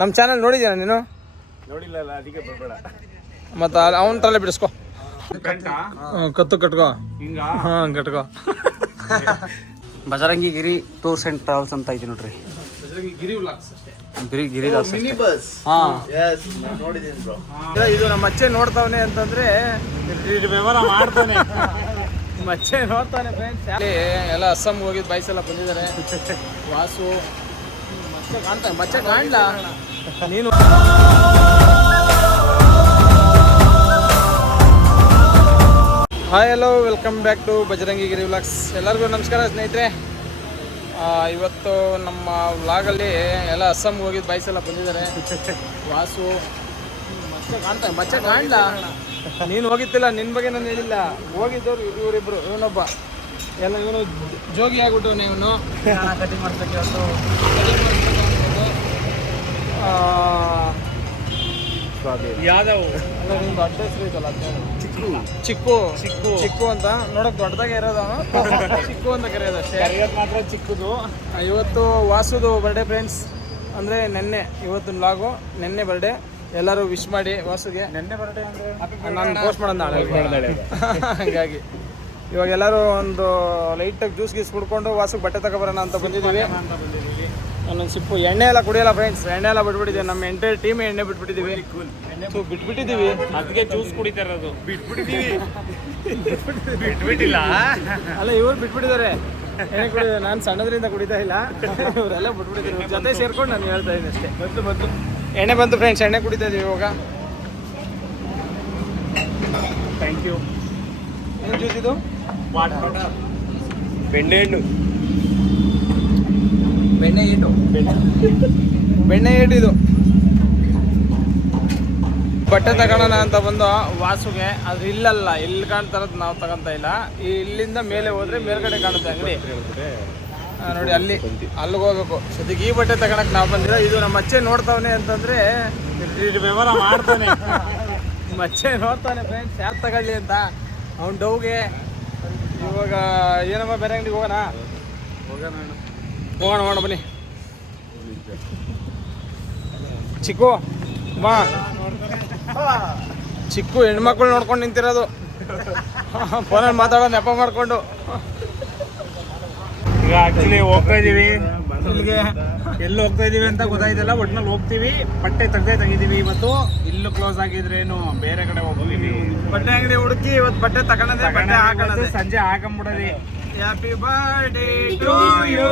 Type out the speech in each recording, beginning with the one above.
ನಮ್ಮ ಚಾನಲ್ ನೋಡಿದ್ಯಾ ನೀನು? ನೋಡಿಲ್ಲ, ಅದಕ್ಕೆ ಬರಬೇಡ. ಮತ್ತು ಅವನ ತಲೆ ಬಿಡಿಸ್ಕೊ, ಕತ್ತು ಕಟ್ಕೋ, ಹಾಂ ಕಟ್ಕೋ. ಬಜರಂಗಿ ಗಿರಿ ಟೂರ್ಸ್ ಆ್ಯಂಡ್ ಟ್ರಾವೆಲ್ಸ್ ಅಂತ ಐತಿ ನೋಡ್ರಿ. ಗಿರಿ ವ್ಲಾಗ್ಸ್ ಅಷ್ಟೇ. ಗಿರಿ ಮಿನಿ ಬಸ್. ಹಾಂ, ನೋಡಿದ್ದೀನಿ ಬ್ರೋ. ಇದು ನಮ್ಮ ಮಚ್ಚೆ ನೋಡ್ತಾವನೆ ಅಂತಂದ್ರೆ ವ್ಯವಹಾರ ಮಾಡ್ತಾನೆ. ಮಚ್ಚೆ ನೋಡ್ತಾನೆ ಫ್ರೆಂಡ್ಸ್. ಎಲ್ಲ ಅಸ್ಸಾಂಗೆ ಹೋಗಿದ್ದು ಬಾಯ್ಸ್ ಎಲ್ಲ ಬಂದಿದ್ದಾರೆ. ವಾಸು ಮಚ್ಚೆ ಕಾಣ್ತಾನೆ, ಮಚ್ಚೆ ಕಾಣ್ಲ ನೀನು. Hi hello, welcome back to Bajrangi Giri vlogs. ಎಲ್ಲರಿಗೂ ನಮಸ್ಕಾರ ಸ್ನೇಹಿತರೆ. ಇವತ್ತು ನಮ್ಮ ವ್ಲಾಗಲ್ಲಿ ಎಲ್ಲ ಅಸ್ಸಾಂಗೆ ಹೋಗಿದ್ದು ಬಾಯ್ಸ್ ಎಲ್ಲ ಬಂದಿದ್ದಾರೆ. ವಾಸು ಮಚ್ಚೆ ಕಾಣ್ತಾನೆ, ಮಚ್ಚೆ ಕಾಣ್ಲ ನೀನು ಹೋಗಿತ್ತಿಲ್ಲ, ನಿನ್ನ ಬಗ್ಗೆ ನಾನು ಹೇಳಿಲ್ಲ. ಹೋಗಿದ್ದವ್ರು ಇವರಿಬ್ರು, ಇವನೊಬ್ಬ ಎಲ್ಲ, ಇವನು ಜೋಗಿ ಆಗ್ಬಿಟ್ಟು ಇವನು ಕಟಿಂಗ್ ಮಾಡ್ಸಕ್ಕೆ ಒಂದು ಯಾದವ್ ಅಲ್ಲ, ನಿಮ್ದು ಅಡ್ಡ ಹೆಸರು ಐತಲ್ಲ, ಚಿಕ್ಕು ಚಿಕ್ಕು ಚಿಕ್ಕು ಅಂತ ನೋಡಕ್ ದೊಡ್ಡದಾಗೆ ಇರೋದು, ಚಿಕ್ಕು ಅಂತ ಕರೆಯೋದು ಅಷ್ಟೇ, ಮಾತ್ರ ಚಿಕ್ಕದು. ಇವತ್ತು ವಾಸುದು ಬರ್ಡೇ ಫ್ರೆಂಡ್ಸ್. ಅಂದರೆ ನೆನ್ನೆ, ಇವತ್ತು ವ್ಲಾಗು ನೆನ್ನೆ ಬರ್ಡೇ. ಎಲ್ಲರೂ ವಿಶ್ ಮಾಡಿ ವಾಸುಗೆ. ನೆನ್ನೆ ಬರ್ಡೇ ಅಂದರೆ ನಾನು ಪೋಸ್ಟ್ ಮಾಡೋದು ನಾಳೆ. ಹಾಗಾಗಿ ಇವಾಗ ಎಲ್ಲರೂ ಒಂದು ಲೈಟಾಗಿ ಜ್ಯೂಸ್ ಗೀಸ್ ಕುಡ್ಕೊಂಡು ವಾಸುಗೆ ಬಟ್ಟೆ ತಗೊಬರೋಣ ಅಂತ ಬಂದಿದ್ದೀವಿ. ಒಂದೊಂದು ಸಿಪ್ಪು ಎಣ್ಣೆ ಎಲ್ಲ ಕುಡಿಯಲ್ಲ ಫ್ರೆಂಡ್ಸ್, ಎಣ್ಣೆ ಎಲ್ಲ ಬಿಟ್ಬಿಟ್ಟಿದ್ದೀವಿ. ನಮ್ಮ ಎಂಟೈರ್ ಟೀಮ್ ಎಣ್ಣೆ ಬಿಟ್ಬಿಟ್ಟಿದ್ದೀವಿ, ಬಿಟ್ಬಿಟ್ಟಿದ್ದೀವಿ. ಅದಕ್ಕೆ ಜ್ಯೂಸ್ ಕುಡಿತಾ ಇರೋದು. ಬಿಟ್ಬಿಟ್ಟಿದ್ದೀವಿ, ಬಿಟ್ಬಿಟ್ಟಿಲ್ಲ. ಅಲ್ಲ, ಇವ್ರು ಬಿಟ್ಬಿಟ್ಟಿದ್ದಾರೆ ಎಣ್ಣೆ ಕುಡಿಯೋದು. ನಾನು ಸಣ್ಣದ್ರಿಂದ ಕುಡಿತಾ ಇಲ್ಲ, ಇವರೆಲ್ಲ ಬಿಟ್ಬಿಟ್ಟಿದ್ದೀವಿ. ಜೊತೆ ಸೇರ್ಕೊಂಡು ನಾನು ಹೇಳ್ತಾ ಇದ್ದೀನಿ ಅಷ್ಟೇ. ಬಂತು ಎಣ್ಣೆ ಬಂತು ಫ್ರೆಂಡ್ಸ್, ಎಣ್ಣೆ ಕುಡಿತಾ ಇದ್ದೀವಿ ಇವಾಗ. Thank you. ಏನು ಜ್ಯೂಸ್ ಇದು? ಬೆಣ್ಣೆಹಣ್ಣು. ಬೆಣ್ಣೆ ಏಟು ಇದು. ಬಟ್ಟೆ ತಗೊಳ್ಳೋಣ ಅಂತ ಬಂದು ವಾಸುಗೆ, ಅದು ಇಲ್ಲಲ್ಲ, ಇಲ್ಲಿ ಕಾಣ್ತಾರದು ನಾವು ತಗೊಂತ ಇಲ್ಲ. ಇಲ್ಲಿಂದ ಮೇಲೆ ಹೋದ್ರೆ ಮೇಲ್ಗಡೆ ಕಾಣುತ್ತೆ ಅಂಗಡಿ ನೋಡಿ, ಅಲ್ಲಿಗೆ ಹೋಗ್ಬೇಕು. ಸದ್ಯಕ್ಕೆ ಈ ಬಟ್ಟೆ ತಗೊಳಕ್ ನಾವು ಬಂದಿಲ್ಲ. ಇದು ನಮ್ಮ ಮಚ್ಚೆ ನೋಡ್ತಾವನೆ ಅಂತಂದ್ರೆ ವ್ಯವಹಾರ ಮಾಡ್ತಾನೆ. ಮಚ್ಚೆ ನೋಡ್ತಾನೆ ಫ್ರೆಂಡ್ಸ್, ಯಾರು ತಗೊಳ್ಳಿ ಅಂತ ಅವ್ನು ಡೌಗೆ. ಇವಾಗ ಏನಮ್ಮ ಬೇರೆ ಅಂಗಡಿಗೆ ಹೋಗೋಣ ಬನ್ನಿ. ಚಿಕ್ಕು ಬಾ. ಚಿಕ್ಕು ಹೆಣ್ಮಕ್ಳು ನೋಡ್ಕೊಂಡು ನಿಂತಿರೋದು, ಫೋನಲ್ಲಿ ಮಾತಾಡೋ ನೆಪ ಮಾಡ್ಕೊಂಡು. ಈಗ ಆಕ್ಚುಲಿ ಹೋಗ್ತಾ ಇದೀವಿ. ಇಲ್ಲಿಗೆ ಎಲ್ಲಿ ಹೋಗ್ತಾ ಇದೀವಿ ಅಂತ ಗೊತ್ತಾಯ್ತಲ್ಲ, ಒಟ್ನಲ್ಲಿ ಹೋಗ್ತೀವಿ. ಬಟ್ಟೆ ತೆಗೆದಿದ್ದೀವಿ ಇವತ್ತು. ಇಲ್ಲೂ ಕ್ಲೋಸ್ ಆಗಿದ್ರೇನು ಬೇರೆ ಕಡೆ ಹೋಗ್ತೀವಿ. ಬಟ್ಟೆ ಅಂಗಡಿ ಹುಡುಕಿ ಇವತ್ತು ಬಟ್ಟೆ ತಗೊಂಡದೆ, ಬಟ್ಟೆ ಹಾಕೋಣದೆ. ಸಂಜೆ ಹಾಕೊಂಬಿಡೋದಿ. Happy birthday to you,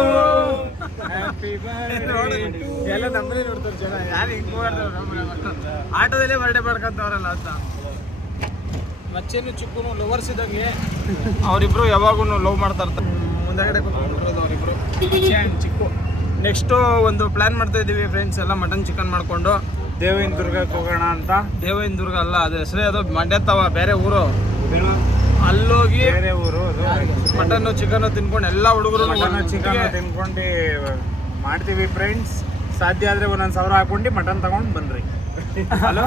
happy birthday. ಎಲ್ಲ ನಮ್ಮನೆ ನೋಡ್ತಾರೆ ಜನ, ಯಾರು ಹಿಂಗೆ ಹೋಗ್ತಾರೆ ಆಟೋದಲ್ಲೇ ಬರ್ಡೇ ಮಾಡ್ಕೊಂತವ್ರಲ್ಲ ಅಂತ. ಮಚ್ಚೇನು ಚಿಕ್ಕನು ಲವರ್ಸ್ ಇದ್ದಂಗೆ ಅವರಿಬ್ರು ಯಾವಾಗೂ ಲವ್ ಮಾಡ್ತಾ ಇರ್ತಾರೆ. ಮುಂದಗಡೆ ಕೂತ್ಕೊಂಡಿರೋದು ಅವರಿಬ್ರು, ಮಚ್ಚೆ ಆ್ಯಂಡ್ ಚಿಕ್ಕು. ನೆಕ್ಸ್ಟು ಒಂದು ಪ್ಲ್ಯಾನ್ ಮಾಡ್ತಾ ಇದ್ದೀವಿ ಫ್ರೆಂಡ್ಸ್, ಎಲ್ಲ ಮಟನ್ ಚಿಕನ್ ಮಾಡಿಕೊಂಡು ದೇವಿನ ದುರ್ಗಕ್ಕೆ ಹೋಗೋಣ ಅಂತ. ದೇವಿನ ದುರ್ಗ ಅಲ್ಲ, ಅದು ಹೆಸರೇ ಅದು ಮಂಡ್ಯತ್ತವ, ಬೇರೆ ಊರು. ಅಲ್ಲೋಗಿ ಬೇರೆ ಊರು. ಮಟನ್ನು ಚಿಕನ್ನು ತಿನ್ಕೊಂಡು ಎಲ್ಲ ಹುಡುಗರು ಚಿಕನ್ ತಿನ್ಕೊಂಡು ಮಾಡ್ತೀವಿ ಫ್ರೆಂಡ್ಸ್. ಸಾಧ್ಯ ಆದರೆ 1,000 ಹಾಕೊಂಡು ಮಟನ್ ತಗೊಂಡು ಬಂದ್ರಿ. ಹಲೋ,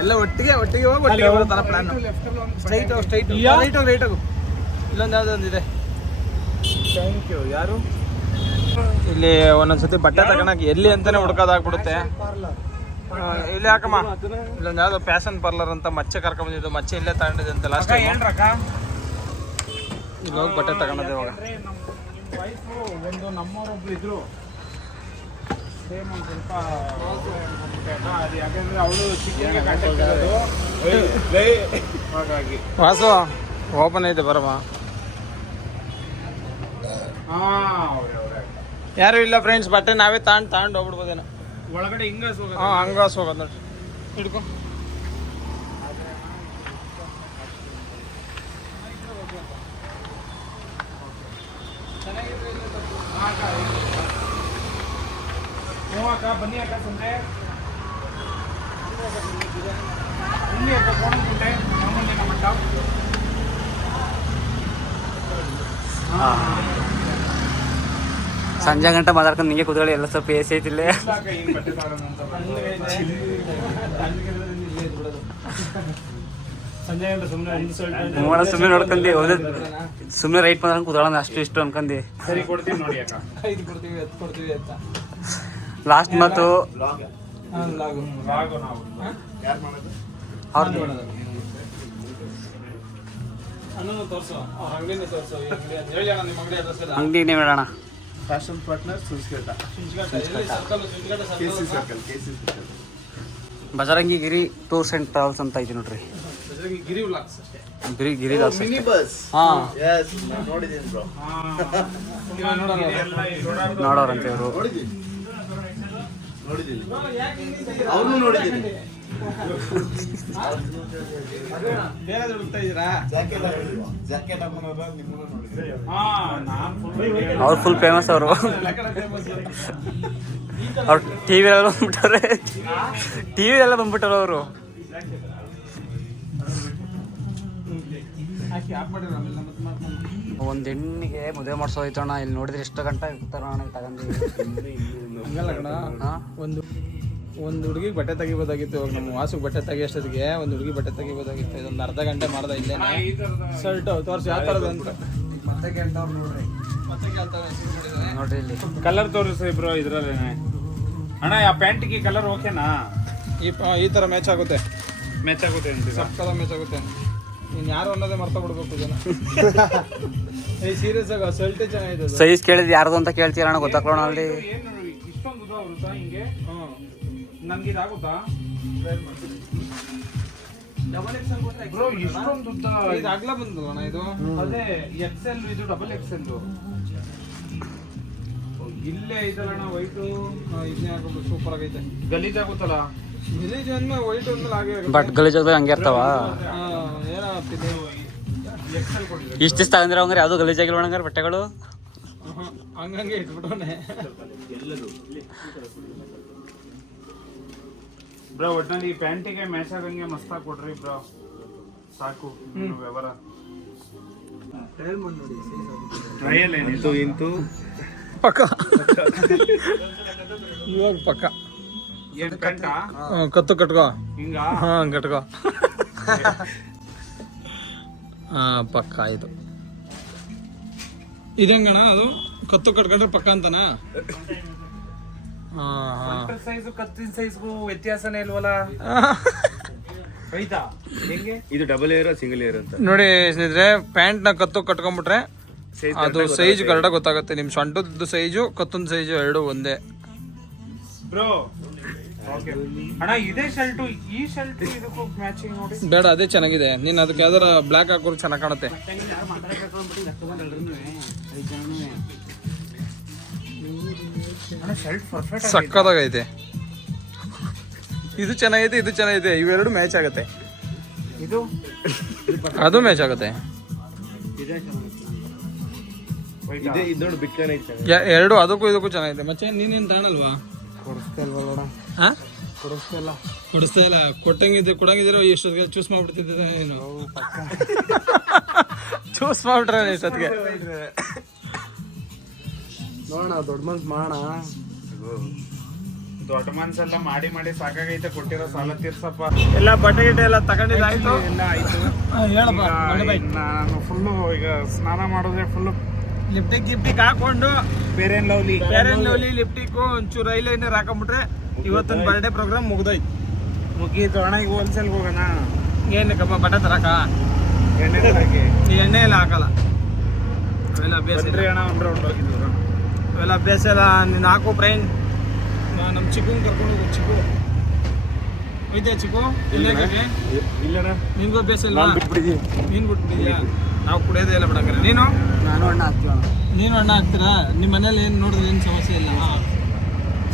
ಎಲ್ಲ ಒಟ್ಟಿಗೆ ಹೋಗಿ ಒಟ್ಟಿಗೆ ಬರೋ ಥರ ಪ್ಲಾನ್. ಸ್ಟ್ರೈಟ್ ರೈಟಾಗು. ಇಲ್ಲೊಂದು ಯಾವುದೊಂದಿದೆ. Thank you. ಯಾರು ಇಲ್ಲಿ ಒಂದೊಂದ್ಸತಿ ಬಟ್ಟೆ ತಗೊಳಕ್ಕೆ ಎಲ್ಲಿ ಅಂತಾನೆ ಹುಡ್ಕೋದಾಗ್ಬಿಡುತ್ತೆ. ಇಲ್ಲಿ ಹಾಕಮ್ಮ, ಇಲ್ಲೊಂದು ಯಾವುದೋ ಫ್ಯಾಷನ್ ಪಾರ್ಲರ್ ಅಂತ ಮಚ್ಚೆ ಕರ್ಕೊಂಡ್ಬಂದಿದ್ದು. ಮಚ್ಚೆ ಇಲ್ಲೇ ತಗೊಂಡಿದೆ ಅಂತ ಲಾಸ್ಟ್ ಟೈಮ್. ಇಲ್ಲಿ ಹೋಗಿ ಬಟ್ಟೆ ತಗೊಂಡದೆ ಇವಾಗ. ಒಂದು ನಮ್ಮವರೊಬ್ರು ಇದ್ರು, ಸೇಮ್ ಒಂದು ಸ್ವಲ್ಪ ಅದು, ಯಾಕಂದ್ರೆ ಅವಳು ಚಿಕ್ಕಗೆ ಕಾಂಟ್ಯಾಕ್ಟ್ ಇರೋದು, ಹಾಗಾಗಿ. ವಾಸು ಓಪನ್ ಐತೆ ಬರಮ್ಮ. ಯಾರು ಇಲ್ಲ ಫ್ರೆಂಡ್ಸ್, ಬಟ್ಟೆ ನಾವೇ ತಗೊಂಡು ಹೋಗ್ಬಿಡ್ಬೋದೇನೋ. ಒಳಗಡೆ ಹಿಂಗಾಸ್ ಹೋಗೋದು. ಹಾಂ, ಹಂಗಾಸ್ ಹೋಗೋದು ನೋಡಿ. ಹಿಡ್ಕೊ. ಅಕ್ಕ ಬನ್ನಿ ಅಕ್ಕ, ಸಂಜೆ ಬನ್ನಿ ಅಕ್ಕ, ಕೋಣಗುಂಟೆ ಮಾಮೂಲಿನ ಮಟ್ಟ. ಸಂಜೆ ಗಂಟೆ ಮಾತಾಡ್ಕೊಂಡು ನಿಂಗೆ ಕೂತ್ಕೊಳ್ಳಿ, ಎಲ್ಲ ಸ್ವಲ್ಪ ಎಸಿ ಐತಿಲ್ಲ. ಸುಮ್ಮನೆ ನೋಡ್ಕೊಂಡಿ ಸುಮ್ಮನೆ ರೈಟ್ ಮಾತಾಡ್ಕೊಂಡು ಕೂತ್ಕೊಳ್ಳೋಣ, ಅಷ್ಟು ಇಷ್ಟು ಅನ್ಕೊಂಡಿ. ಸರಿ ಕೊಡ್ತೀವಿ ನೋಡಿ ಅಕ್ಕ. 5 ಕೊಡ್ತೀವಿ, 10 ಕೊಡ್ತೀವಿ ಅಂತ. ಲಾಸ್ಟ್ ಮತ್ತು ರಾಗು ನಾವು ಯಾರು ಮಾಡೋದು ಅವ್ರದ್ದು ಅಣ್ಣನ ತೋರಿಸು ಅವ್ರ ಅಂಗಡಿನೇ ತೋರಿಸು ಹೇಳಿ ಅಣ್ಣ ನಿಮ್ಮ ಅಂಗಡಿ ಅಡ್ರೆಸ್ ಎಲ್ಲ ಅಂಗಡಿನೇ ಬೇಡಣ. ಫ್ಯಾಷನ್ ಪಾರ್ಟ್ನರ್ ಸುಸ್ಕೇಟ ಎಲ್ಲಿ circle KC circle Bajrangi Giri tours and travels ಅಂತ ಐತಿ ನೋಡ್ರಿ. ಗಿರಿ ವ್ಲಾಗ್ಸ್ ಅಷ್ಟೇ. ಗಿರಿ ದಾಸ್ ಮಿನಿ ಬಸ್ ಹಾಂ ಯಸ್ ನೋಡಿದ್ದೀನಿ ಬ್ರೋ ನೋಡೋರಂತೆ ಇವರು. ನೋಡಿದ್ದೀನಿ ಅವನು ನೋಡಿದ್ದೀನಿ ಬೇರೆ ಹುಡುಕ್ತಾ ಇದ್ದೀರಾ? ಜಾಕೆಟ್ ಹಾಕೊಂಡವ್ರ ನಿಮ್ಮನ್ನು ನೋಡಿದ್ದೀನಿ ಅವ್ರು ಫುಲ್ ಫೇಮಸ್ ಅವರು. ಅವ್ರು ಟಿ ವಿಲೆಲ್ಲ ಬಂದ್ಬಿಟ್ಟವ್ರೆ. ಟಿ ವಿಲೆಲ್ಲ ಬಂದ್ಬಿಟ್ಟವ್ರು ಅವರು. ಒಂದು ಹೆಣ್ಣಿಗೆ ಮದುವೆ ಮಾಡಿಸೋಯ್ತಣ್ಣ. ಇಲ್ಲಿ ನೋಡಿದ್ರೆ ಎಷ್ಟು ಗಂಟೆ ಇರ್ತಾರಣ್ಣ ತಗೊಂಡು. ಹಂಗಲ್ಲ ಕಣ, ಹಾಂ ಒಂದು ಹುಡುಗಿಗೆ ಬಟ್ಟೆ ತೆಗಿಬೋದಾಗಿತ್ತು. ಇವಾಗ ನಮ್ಮ ವಾಸುಗೆ ಬಟ್ಟೆ ತೆಗಿಯೋಷ್ಟೊತ್ತಿಗೆ ಒಂದು ಹುಡುಗಿ ಬಟ್ಟೆ ತೆಗಿಬೋದಾಗಿತ್ತು. ಇದೊಂದು ಅರ್ಧ ಗಂಟೆ ಮಾಡ್ದ ಇಲ್ಲೇ ಶರ್ಟ್ ತೋರಿಸಿ ಯಾವ ಥರದ್ದು ಅಂತ ಮತ್ತೆ ಕೇಳ್ತಾವ್ರು ನೋಡ್ರಿ. ಮತ್ತೆ ಕೇಳ್ತಾವೆ ನೋಡ್ರಿ ಇಲ್ಲಿ ಕಲರ್ ತೋರಿಸಿ ಬ್ರೋ ಇದ್ರಲ್ಲೇನೆ. ಅಣ್ಣ ಆ ಪ್ಯಾಂಟಿಗೆ ಕಲರ್ ಓಕೆನಾ? ಈ ಥರ ಮ್ಯಾಚ್ ಆಗುತ್ತೆ, ಮ್ಯಾಚ್ ಆಗುತ್ತೆ ಅಂತೀರಾ? ಸಕ್ಕದ ಮ್ಯಾಚ್ ಆಗುತ್ತೆ. ನೀನು ಯಾರು ಅನ್ನೋದೇ ಮರ್ತಾ ಬಿಡ್ಬೇಕು ಜನ. ಸೀರಿಯಸ್ ಆಗ ಶರ್ಟೇ ಚೆನ್ನಾಗಿದೆ. ಸೈಜ್ ಕೇಳಿದ್ ಯಾರ್ದು ಅಂತ ಕೇಳ್ತೀರಣ್ಣ, ಗೊತ್ತಾಗ್ಲೋಣ ಅಲ್ಲಿ. ಏನು ಇಷ್ಟೊಂದು ಉದ್ದ ಬರುತ್ತಾ ಹಿಂಗೆ? ನನ್ಗೆ ಇದಾಗುತ್ತಾ ಬ್ರೋ? ಇಷ್ಟೊಂದು ಉದ್ದ ಇದು ಅಗಲ ಬಂದಲ್ಲ ಇದು. ಅದೇ XL ಇದು ಡಬಲ್ XL. ಇಲ್ಲೇ ಇದಲ್ಲಣ್ಣ ವೈಟು. ಇದನ್ನೇ ಹಾಕೊಂಡು ಸೂಪರ್ ಆಗೈತೆ. ಗಲೀಜಾಗುತ್ತಲ್ಲ. ವಿಲೇಜ್ ಅಂದ್ಮೇಲೆ ವೈಟ್ ಅಂದ್ಮೇಲೆ ಹಾಗೆ ಬಟ್ ಗಲೀಜಾಗ ಹಂಗೆ ಇರ್ತಾವ. ಏನಾಗ್ತಿದೆ XL ಕೊಟ್ಟಿದ್ರು ಇಷ್ಟು ದಿವಸ ತಗೊಂಡ್ರೆ ಹಂಗಾರೆ ಯಾವುದು ಗಲೀಜಾಗಿಲ್ಲ ಹಂಗಾರೆ ಬಟ್ಟೆಗಳು. ಹಂಗಂಗೆ ಇಟ್ಬಿಟ್ಟವನೆ. ಬ್ರೋ. ಒಟ್ಟಿನಲ್ಲಿ ಈ ಪ್ಯಾಂಟಿಗೆ ಮ್ಯಾಚ್ ಆಗಂಗೆ ಮಸ್ತಾಗಿ ಕೊಡ್ರಿ ಬ್ರೋ, ಸಾಕು. ವ್ಯವಹಾರ ಟ್ರಯಲ್ ಏನಿತ್ತು ಇಂತು ಪಕ್ಕ ಇವಾಗ ಪಕ್ಕ ಏನು ಪ್ಯಾಂಟಾ? ಕತ್ತು ಕಟ್ಕೋ. ಹಿಂಗ ಹಾಂ ಕಟ್ಕೋ. ಹಾಂ ಪಕ್ಕ ಇದು ಇದಂಗಣ. ಅದು ಕತ್ತು ಕಟ್ಕೊಂಡ್ರೆ ಪಕ್ಕ ಅಂತನಾ? ಸೈಜು ಕತ್ತಿನ ಸೈಜ್ಗೂ ವ್ಯತ್ಯಾಸನೇ ಇಲ್ವಲ್ಲ? ಐತಾ ಹೆಂಗೆ? ಇದು ಡಬಲ್ ಏರ್ ಸಿಂಗಲ್ ಏರ್ ಅಂತ ನೋಡಿ ಸ್ನೇಹಿತರೆ, ಪ್ಯಾಂಟ್ನ ಕತ್ತು ಕಟ್ಕೊಂಡ್ಬಿಟ್ರೆ ಅದು ಸೈಜ್ ಕರೆಕ್ಟಾಗಿ ಗೊತ್ತಾಗುತ್ತೆ. ನಿಮ್ಮ ಸೊಂಟದ ಸೈಜು ಕತ್ತನ ಸೈಜು ಎರಡು ಒಂದೇ. ಬ್ರೋ ಅಣ್ಣ ಇದೇ ಶರ್ಟು, ಈ ಶರ್ಟ್ ಇದಕ್ಕೂ ಮ್ಯಾಚಿಂಗ್ ನೋಡಿ. ಬೇಡ, ಅದೇ ಚೆನ್ನಾಗಿದೆ. ನೀನು ಅದಕ್ಕೆ ಯಾವ್ದಾರ ಬ್ಲ್ಯಾಕ್ ಹಾಕೋರು ಚೆನ್ನಾಗಿ ಕಾಣುತ್ತೆ. ಶರ್ಟ್ ಪರ್ಫೆಕ್ಟ್ ಸಕ್ಕದಾಗೈತೆ. ಇದು ಚೆನ್ನಾಗೈತೆ, ಇದು ಚೆನ್ನಾಗೈತೆ. ಇವೆರಡು ಮ್ಯಾಚ್ ಆಗುತ್ತೆ. ಇದು ಅದು ಮ್ಯಾಚ್ ಆಗುತ್ತೆ. ಇದೆ ಇದು ನೋಡಿ ಬಿಟ್ಕಾನೆ ಐತೆ ಎರಡು ಅದಕ್ಕೂ ಇದಕ್ಕೂ ಚೆನ್ನಾಗಿದೆ. ಮತ್ತೆ ನೀನೇನು ತಾಣಲ್ವಾ? ಹಾಂ ಕೊಡಿಸ್ತಾ ಇಲ್ಲ. ಕೊಡಂಗಿದ್ರೆ ಎಷ್ಟೊತ್ತಿಗೆ ಚೂಸ್ ಮಾಡ್ಬಿಡ್ತಿದ್ದೆ ನೀನು. ಚೂಸ್ ಮಾಡ್ಬಿಟ್ರೆ ಎಷ್ಟೊತ್ತಿಗೆ. ನೋಡೋಣ, ದೊಡ್ಡ ಮನ್ಸು ಮಾಡೋಣ. ದೊಡ್ಡ ಮನ್ಸೆಲ್ಲ ಮಾಡಿ ಮಾಡಿ ಸಾಕಾಗೈತೆ. ಕೊಟ್ಟಿರೋ ಸಾಲ ತೀರ್ಸಪ್ಪ. ಎಲ್ಲ ಬಟ್ಟೆ ಗಿಟ್ಟೆ ಎಲ್ಲ ತಗೊಂಡಿದ್ದಾಯ್ತು. ಎಲ್ಲ ಆಯ್ತು. ನಾನು ಫುಲ್ಲು ಈಗ ಸ್ನಾನ ಮಾಡಿದ್ರೆ ಫುಲ್ಲು ಲಿಪ್ಟಿಕ್ ಹಾಕೊಂಡು ಬೇರೆ ಲವ್ಲಿ ಲಿಪ್ಟಿಕ್ ಒಂಚೂರು ಐಲೈನರ್ ಹಾಕೊಂಡ್ಬಿಟ್ರೆ ಇವತ್ತಿನ ಬರ್ಡೇ ಪ್ರೋಗ್ರಾಮ್ ಮುಗ್ದೋಯ್ತು. ಮುಗೀತು ಅಣ್ಣ. ಈಗ ಹೋಲ್ಸೇಲ್ಗೆ ಹೋಗೋಣ. ಏನಕ್ಕಮ್ಮ ಬಟ್ಟೆ ತರಕ? ಎಣ್ಣೆ ತರಕ್ಕೆ ಈ ಎಣ್ಣೆ ಎಲ್ಲ ಹಾಕಲ್ಲ. ಅವೆಲ್ಲ ಅಭ್ಯಾಸ ಇಲ್ಲ. ಅಣ್ಣ ಒಂದು ರೌಂಡ್ ಹೋಗಿದ್ರು. ಅವೆಲ್ಲ ಅಭ್ಯಾಸ ಎಲ್ಲ. ನೀನು ಹಾಕು ಫ್ರೆಂಡ್. ನಮ್ಮ ಚಿಕ್ಕನ್ ಕರ್ಕೊಂಡು ಹೋಗು. ಚಿಕ್ಕು ಇದೆಯಾ? ಚಿಕ್ಕು ಇಲ್ಲೇ ಇಲ್ಲಣ್ಣ, ನಿನ್ಗೂ ಅಭ್ಯಾಸ ಇಲ್ಲ? ಬಿಟ್ಬಿಟ್ಟಿದ್ದೀನಿ. ನೀನು ಬಿಟ್ಬಿಟ್ಟಿದ್ಯಾ? ನಾವು ಕುಡಿಯೋದೇ ಇಲ್ಲ ಬಿಡಂಗಾರೆ. ನೀನು ನಾನು ಅಣ್ಣ ಹಾಕ್ತೀವ. ನೀನು ಅಣ್ಣ ಹಾಕ್ತೀರಾ? ನಿಮ್ಮ ಮನೇಲಿ ಏನು ನೋಡಿದ್ರೆ ಏನು ಸಮಸ್ಯೆ ಇಲ್ಲ?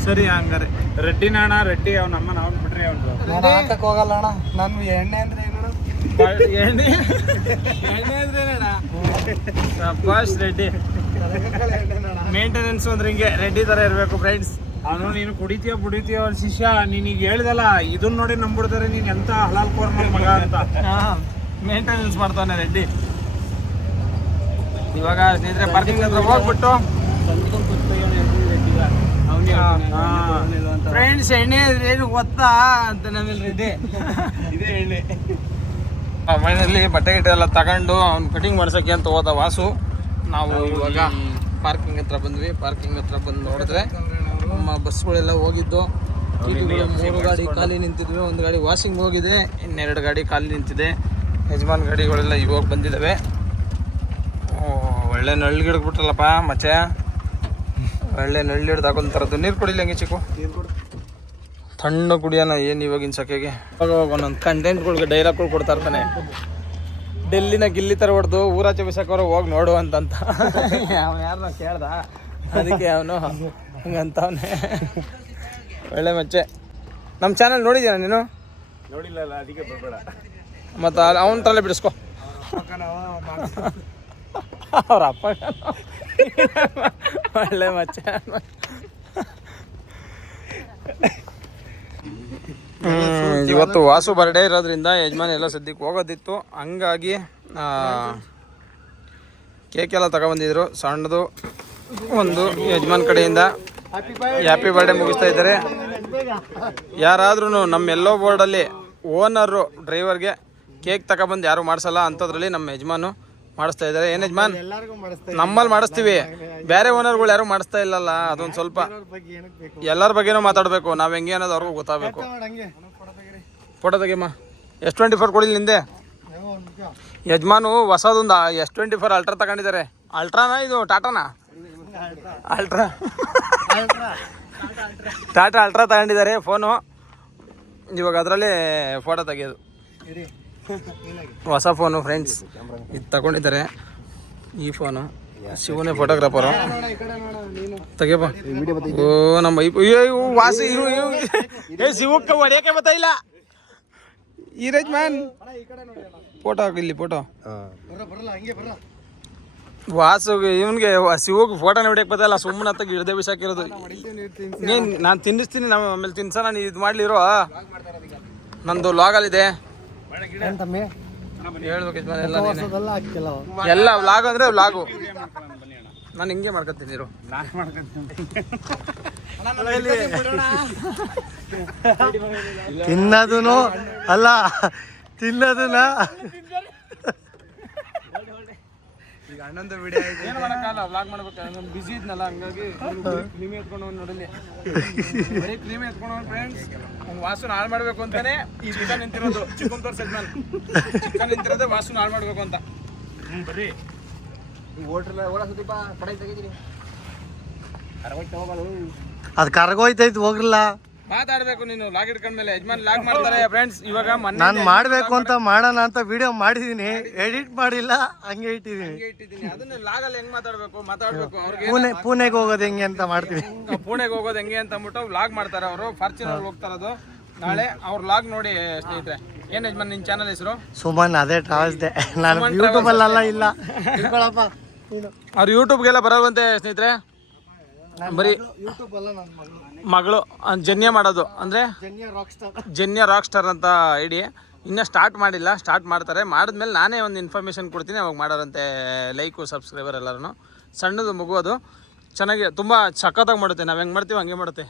ಸರಿ ಹಂಗಾರೆ. ರೆಡ್ಡಿನ ಅಣ್ಣ, ರೆಡ್ಡಿ ಅವ್ನ ಅಮ್ಮನ ಅವ್ನು ಬಿಟ್ರಿ ಅವ್ನು. ನಾನು ಹಾಕಕ್ಕೆ ಹೋಗಲ್ಲ ಅಣ್ಣ. ನಾನು ಎಣ್ಣೆ ಅಂದ್ರೆ ಏನು? ಎಣ್ಣೆ ಅಂದ್ರೇನಣ್ಣ? ಫಸ್ಟ್ ರೆಡ್ಡಿ ಮೇಂಟೆನೆನ್ಸ್ ಅಂದ್ರೆ ಹಿಂಗೆ ರೆಡ್ಡಿ ಥರ ಇರಬೇಕು ಫ್ರೆಂಡ್ಸ್. ಅವನು ನೀನು ಕುಡಿತೀಯ ಬಿಡಿತೀಯ ಅವ್ನ ಶಿಷ್ಯ. ನೀನೀಗ ಹೇಳ್ದಲ್ಲ, ಇದನ್ನ ನೋಡಿ ನಂಬಿಡ್ತಾರೆ ನೀನು ಎಂತ ಹಲಾಲ್ ಕೋರ್ ಮಗ ಅಂತ. ಮೇಂಟೆನೆನ್ಸ್ ಮಾಡ್ತಾನೆ ರೆಡ್ಡಿ. ಇವಾಗ ಸ್ನೇಹಿತರೆ ಪಾರ್ಕಿಂಗ್ ಹತ್ರ ಹೋಗ್ಬಿಟ್ಟು ಫ್ರೆಂಡ್ಸ್ ಎಣ್ಣೆ ಏನು ಗೊತ್ತಾ ಅಂತ ನಮಗೆ ರೆಡ್ಡಿ. ಇದೇ ಎಣ್ಣೆ. ಮನೆಯಲ್ಲಿ ಬಟ್ಟೆ ಗಿಟ್ಟೆ ಎಲ್ಲ ತಗೊಂಡು ಅವ್ನು ಕಟಿಂಗ್ ಮಾಡ್ಸೋಕ್ಕೆ ಅಂತ ಹೋದ ವಾಸು. ನಾವು ಇವಾಗ ಪಾರ್ಕಿಂಗ್ ಹತ್ರ ಬಂದ್ವಿ. ಪಾರ್ಕಿಂಗ್ ಹತ್ರ ಬಂದು ನೋಡಿದ್ರೆ ನಮ್ಮ ಬಸ್ಗಳೆಲ್ಲ ಹೋಗಿದ್ದು. ಟಿಟಿಗಳು 3 ಗಾಡಿ ಖಾಲಿ ನಿಂತಿದ್ವಿ, 1 ಗಾಡಿ ವಾಷಿಂಗ್ ಹೋಗಿದೆ, ಇನ್ನೆರಡು ಗಾಡಿ ಖಾಲಿ ನಿಂತಿದೆ. ಯಜಮಾನ್ ಗಾಡಿಗಳೆಲ್ಲ ಇವಾಗ ಬಂದಿದ್ದಾವೆ. ಒಳ್ಳೆ ನಳ್ಳಿ ಹಿಡಿದ್ಬಿಟ್ರಲ್ಲಪ್ಪ ಮಚ್ಚೆ, ಒಳ್ಳೆ ನಳ್ಳಿ ಹಿಡ್ದು ಹಾಕೊಂತಾರದ್ದು. ನೀರು ಕುಡಿಲಿ ಹಂಗೆ ಚಿಕ್ಕು, ತಣ್ಣ ಕುಡಿಯೋಣ. ಏನು ಇವಾಗಿನ ಸಕೆಗೆ ಒಂದೊಂದು ಕಂಟೆಂಟ್ಗಳಿಗೆ ಡೈಲಾಗ್ಗಳು ಕೊಡ್ತಾ ಇರ್ತಾನೆ. ಡೆಲ್ಲಿನ ಗಿಲ್ಲಿ ಥರ ಹೊಡೆದು ಊರಾಚೆ ಬಿಸಾಕೋರು ಹೋಗಿ ನೋಡು ಅಂತಂತ. ಅವನು ಯಾರನ್ನ ಕೇಳ್ದ, ಅದಕ್ಕೆ ಅವನು ಹಂಗಂತವನೇ. ಒಳ್ಳೆ ಮಚ್ಚೆ. ನಮ್ಮ ಚಾನಲ್ ನೋಡಿದ್ಯಾ ನೀನು? ನೋಡಿಲ್ಲ, ಅದಕ್ಕೆ ಬರಬೇಡ. ಮತ್ತು ಅವನ ತಲೆ ಬಿಡಿಸ್ಕೊ. ಅವ್ರ ಅಪ್ಪ ಒಳ್ಳೆ ಮಚ್ಚೆ. ಇವತ್ತು ವಾಸು ಬರ್ಡೇ ಇರೋದ್ರಿಂದ ಯಜಮಾನ್ ಎಲ್ಲ ಸದ್ಯಕ್ಕೆ ಹೋಗೋದಿತ್ತು, ಹಂಗಾಗಿ ಕೇಕ್ ಎಲ್ಲ ತಗೊಬಂದಿದ್ರು. ಸಣ್ಣದು ಒಂದು ಯಜಮಾನ್ ಕಡೆಯಿಂದ ಹ್ಯಾಪಿ ಬರ್ಡೇ ಮುಗಿಸ್ತಾ ಇದ್ದಾರೆ. ಯಾರಾದ್ರೂ ನಮ್ಮ ಎಲ್ಲೋ ಬೋರ್ಡಲ್ಲಿ ಓನರು ಡ್ರೈವರ್ಗೆ ಕೇಕ್ ತಗೊಬಂದು ಯಾರು ಮಾಡಿಸಲ್ಲ, ಅಂಥದ್ರಲ್ಲಿ ನಮ್ಮ ಯಜಮಾನು ಮಾಡಿಸ್ತಾ ಇದ್ದಾರೆ. ಏನು ಯಜಮಾನ್? ನಮ್ಮಲ್ಲಿ ಮಾಡಿಸ್ತೀವಿ, ಬೇರೆ ಓನರ್ಗಳು ಯಾರು ಮಾಡಿಸ್ತಾ ಇಲ್ಲಲ್ಲ. ಅದೊಂದು ಸ್ವಲ್ಪ ಎಲ್ಲರ ಬಗ್ಗೆನೂ ಮಾತಾಡಬೇಕು, ನಾವು ಹೆಂಗೆ ಅನ್ನೋದು ಅವ್ರಿಗೂ ಗೊತ್ತಾಗಬೇಕು. ಫೋಟೋ ತೆಗಿಯಮ್ಮ. S24 ಕೊಡಿಲ್ಲ ನಿಂದೆ. ಯಜಮಾನು ಹೊಸದೊಂದು S24 ಅಲ್ಟ್ರಾ ತಗೊಂಡಿದ್ದಾರೆ. ಅಲ್ಟ್ರಾನಾ ಇದು ಟಾಟಾನಾ? ಅಲ್ಟ್ರಾ ಟಾಟಾ ಅಲ್ಟ್ರಾ ತಗೊಂಡಿದ್ದಾರೆ ಫೋನು. ಇವಾಗ ಅದರಲ್ಲೇ ಫೋಟೋ ತೆಗಿಯೋದು. ಹೊಸ ಫೋನು ಫ್ರೆಂಡ್ಸ್, ಇದು ತಗೊಂಡಿದ್ದಾರೆ. ಈ ಫೋನು ಶಿವನೇ ಫೋಟೋಗ್ರಾಫರು. ತೆಗಿಯಪ್ಪ. ಓ ನಮ್ಮ ವಾಸಿ ಶಿವಕ್ಕೆ ಹೊಡಿಯೋಕೆ ಬರ್ತಾ ಇಲ್ಲ. ಈ ಯಜಮಾನ್ ಫೋಟೋ ಹಾಕಿ ಇಲ್ಲಿ. ಫೋಟೋ ವಾಸುಗೆ ಇವನಿಗೆ ಶಿವಗೆ ಫೋಟೋನ ಹೊಡಿಯಕ್ಕೆ ಬರ್ತಲ್ಲ, ಸುಮ್ಮನೆ ಹತ್ತಾಗ ಹಿಡ್ದೆ ಬಿಸಾಕಿರೋದು. ಏನು ನಾನು ತಿನ್ನಿಸ್ತೀನಿ, ನಾವು ಆಮೇಲೆ ತಿನ್ಸೋಣ. ನೀನು ಇದು ಮಾಡಲಿರೋ, ನಂದು ಲಾಗಲ್ಲಿದೆ ಹೇಳ್ಬೇಕು ಯಜಮಾನ್. ಎಲ್ಲ ವ್ಲಾಗ್ ಅಂದರೆ ವ್ಲಾಗು. ನಾನು ಹಿಂಗೆ ಮಾಡ್ಕೊತೀನಿ ಇರು. ತಿನ್ನೋದು ಅಲ್ಲ, ತಿನ್ನೋದನ್ನ ಈಗ ಅಣ್ಣಂದು ವಿಡಿಯೋ ಆಯ್ತು, ಏನು ಮಾಡೋಕ್ಕಲ್ಲ, ವ್ಲಾಗ್ ಮಾಡ್ಬೇಕು. ನಾನು ಬಿಸಿ ಇದ್ನಲ್ಲ, ಹಂಗಾಗಿ ಕ್ರೀಮಿ ಎತ್ಕೊಂಡು ಹೋಗಿ ನೋಡಲಿ. ಬರೀ ಕ್ರೀಮಿ ಎತ್ಕೊಂಡು ಹೋಗಿ ಫ್ರೆಂಡ್ಸ್. ಅವ್ನು ವಾಸನ ಹಾಳು ಮಾಡಬೇಕು ಅಂತಾನೆ ಈ ಚಿಕನ್ ನಿಂತಿರೋದು. ಚಿಕನ್ ತೋರ್ಸದ್ ನಾನು ಚಿಕನ್ ನಿಂತಿರೋದೇ ವಾಸನ ಹಾಳು ಮಾಡಬೇಕು ಅಂತ. ಬರ್ರಿ ಅದು ಕರಗೋಯ್ತೈತಿ, ಹೋಗ್ರಲ್ಲ. ಮಾತಾಡ್ಬೇಕು ನೀನು ಲಾಗ್ ಇಟ್ಕೊಂಡ್ಮೇಲೆ. ಯಜಮಾನ್ ಲಾಗ್ ಮಾಡ್ತಾರೆ ಫ್ರೆಂಡ್ಸ್. ಇವಾಗ ನಾನು ಮಾಡಬೇಕು ಅಂತ ಮಾಡೋಣ ಅಂತ ವಿಡಿಯೋ ಮಾಡಿದೀನಿ, ಎಡಿಟ್ ಮಾಡಿಲ್ಲ, ಹಂಗೆ ಇಟ್ಟಿದ್ದೀನಿ. ಅದನ್ನ ಲಾಗಲ್ಲಿ ಹೆಂಗ್ ಮಾತಾಡ್ಬೇಕು ಅವ್ರಿಗೆ. ಪುಣೆಗೆ ಹೋಗೋದು ಹೆಂಗೆ ಅಂತ ಮಾಡ್ತೀವಿ. ಪುಣೆಗೆ ಹೋಗೋದು ಹೆಂಗೆ ಅಂತ ಅಂದ್ಬಿಟ್ಟು ವ್ಲಾಗ್ ಮಾಡ್ತಾರೆ ಅವರು. ಫಾರ್ಚುನರ್ ಹೋಗ್ತಾರದು ನಾಳೆ. ಅವ್ರ ವ್ಲಾಗ್ ನೋಡಿ ಸ್ನೇಹಿತರೆ. ಏನ್ ಯಜಮಾನ್ ನಿನ್ ಚಾನಲ್ ಹೆಸರು? ಸುಮನ್. ಅದೇ ಟ್ರಾವೆಲ್ಸ್ ದೆ. ನಾನು ಯೂಟ್ಯೂಬಲ್ಲ ಇಲ್ಲ. ಅವ್ರು ಯೂಟ್ಯೂಬ್ಗೆಲ್ಲ ಬರೋವಂತೆ ಸ್ನೇಹಿತರೆ. ಬರೀ ಯೂಟ್ಯೂಬ್ ಅಲ್ಲ, ನನ್ನ ಮಗಳು ಜನ್ಯ ಮಾಡೋದು ಅಂದರೆ ಜನ್ಯ ರಾಕ್ ಸ್ಟಾರ್ ಅಂತ ಐಡಿ. ಇನ್ನೂ ಸ್ಟಾರ್ಟ್ ಮಾಡಿಲ್ಲ, ಸ್ಟಾರ್ಟ್ ಮಾಡ್ತಾರೆ. ಮಾಡಿದ್ಮೇಲೆ ನಾನೇ ಒಂದು ಇನ್ಫಾರ್ಮೇಷನ್ ಕೊಡ್ತೀನಿ, ಅವಾಗ ಮಾಡೋರಂತೆ. ಲೈಕು ಸಬ್ಸ್ಕ್ರೈಬರ್ ಎಲ್ಲರೂ. ಸಣ್ಣದು ಮಗು ಅದು, ಚೆನ್ನಾಗಿ ತುಂಬ ಸಖತ್ತಾಗಿ ಮಾಡುತ್ತೆ. ನಾವು ಹೆಂಗೆ ಮಾಡ್ತೀವಿ ಹಂಗೆ ಮಾಡುತ್ತೆ.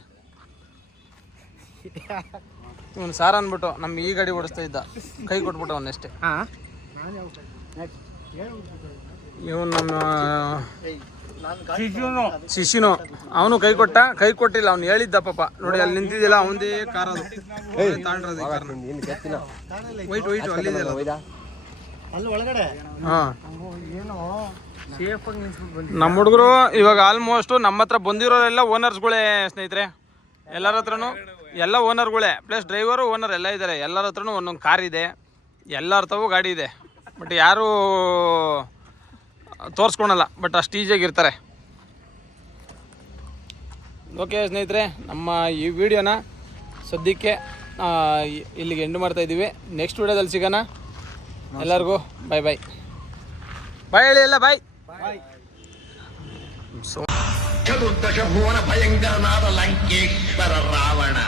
ಇವನು ಸಾರ್ ಅಂದ್ಬಿಟ್ಟು ನಮ್ಮ ಈ ಗಾಡಿ ಓಡಿಸ್ತಾ ಇದ್ದ, ಕೈ ಕೊಟ್ಬಿಟ್ಟು ಅವನಷ್ಟೇ. ಇವನು ನಮ್ಮ ಶಿಶಿನು, ಅವನು ಕೈ ಕೊಟ್ಟಿಲ್ಲ. ಅವ್ನು ಹೇಳಿದ್ದ ಪಾಪ. ನೋಡಿ ಅಲ್ಲಿ ನಿಂತಿದ್ದಿಲ್ಲ, ಅವನದೇ ಕಾರ್ ಅದು ತಾಂಡ್ರದು. ವೈಟ್ ಅಲ್ಲಿದೆಯಲ್ಲ. ಹಾಂ, ನಮ್ಮ ಹುಡುಗರು ಇವಾಗ ಆಲ್ಮೋಸ್ಟ್ ನಮ್ಮ ಹತ್ರ ಬಂದಿರೋರೆಲ್ಲ ಓನರ್ಸ್ಗಳೇ ಸ್ನೇಹಿತರೆ. ಎಲ್ಲರ ಹತ್ರನೂ ಎಲ್ಲ ಓನರ್ಗಳೇ, ಪ್ಲಸ್ ಡ್ರೈವರು ಓನರ್ ಎಲ್ಲ ಇದ್ದಾರೆ. ಎಲ್ಲರ ಹತ್ರನೂ ಒಂದೊಂದು ಕಾರ್ ಇದೆ, ಎಲ್ಲರ ತಾವು ಗಾಡಿ ಇದೆ. ಬಟ್ ಯಾರೂ ತೋರಿಸ್ಕೊಳಲ್ಲ, ಬಟ್ ಅಷ್ಟು ಈಸಿಯಾಗಿ ಇರ್ತಾರೆ. ಓಕೆ ಸ್ನೇಹಿತರೆ, ನಮ್ಮ ಈ ವಿಡಿಯೋನ ಸದ್ಯಕ್ಕೆ ಇಲ್ಲಿಗೆ ಎಂಡ್ ಮಾಡ್ತಾ ಇದ್ದೀವಿ. ನೆಕ್ಸ್ಟ್ ವಿಡಿಯೋದಲ್ಲಿ ಸಿಗೋಣ. ಎಲ್ಲರಿಗೂ ಬಾಯ್ ಬಾಯ್. ಬಾಯ್ ಹೇಳಿ ಎಲ್ಲ, ಬಾಯ್. ಚತುರ್ದಶ ಭುವನ ಭಯಂಕರನಾದ ಲಂಕೇಶ್ವರ ರಾವಣ